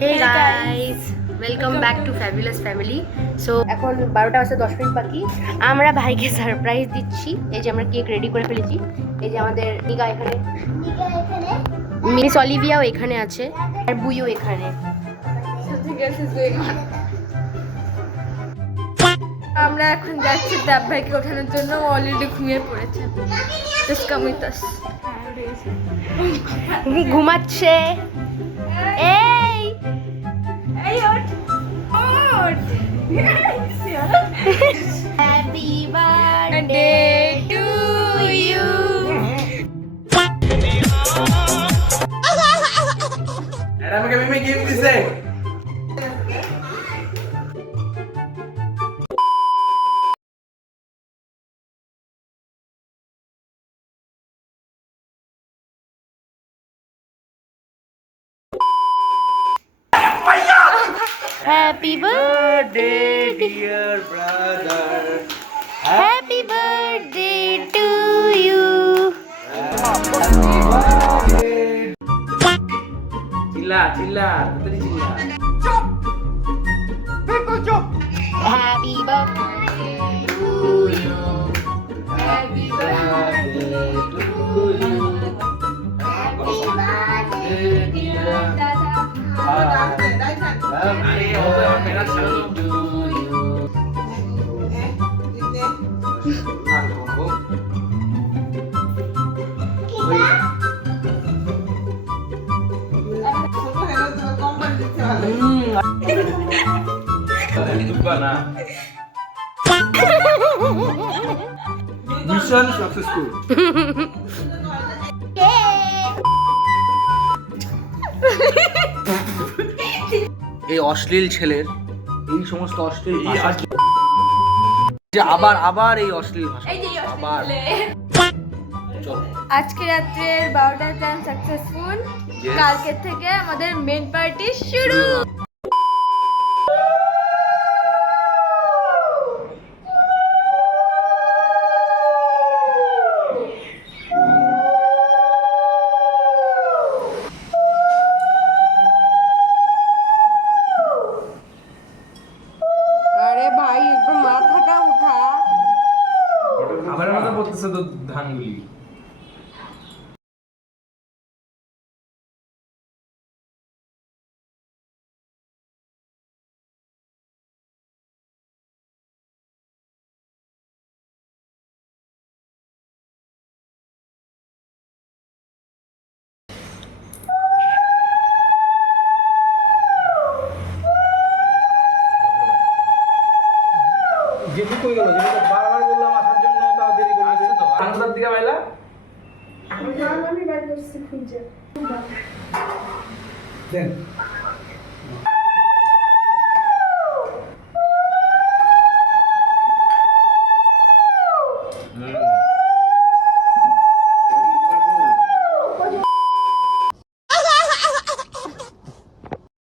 Hey guys, welcome back to fabulous family. So এখন 12টা বাজে 10 মিনিট বাকি। আমরা ভাইকে সারপ্রাইজ দিচ্ছি। এই যে আমরা কেক রেডি করে ফেলেছি। এই যে আমাদের নিগা এখানে, মিস অলিভিয়াও এখানে আছে, আর বুইও এখানে। আমরা এখন যাচ্ছি দেব ভাইকে ওঠানোর জন্য। অলরেডি ঘুমিয়ে পড়েছে। ঘুমাচ্ছে। এই হ্যাপি বার্থডে টু ইউ। আমাকে মিমি গিফট দিছে। Happy birthday, dear brother. happy birthday to you. চিল্লা চিল্লা তাড়াতাড়ি চিল্লা। Happy birthday to you. Happy birthday to you. Happy birthday dear mission successful. এই অশ্লীল ছেলের এই সমস্ত অশ্লীল ভাষা যে আবার আবার এই অশ্লীল ভাষা আবার চলো। আজকে রাত্রের 12টার প্ল্যান সাকসেসফুল। Yes. কালকে থেকে আমাদের মেন পার্টি শুরু। আরে ভাই একটু মাথাটা উঠা। খাবারের মধ্যে পড়তেছে তো ধানগুলি। যেটুকু কই গেল যেটা বারবার বললাম আসার জন্য তাও দেরি করে আসছে তো আনন্দের দিকে বাইলা আমি বাইরে করছি খুঁজে। দেন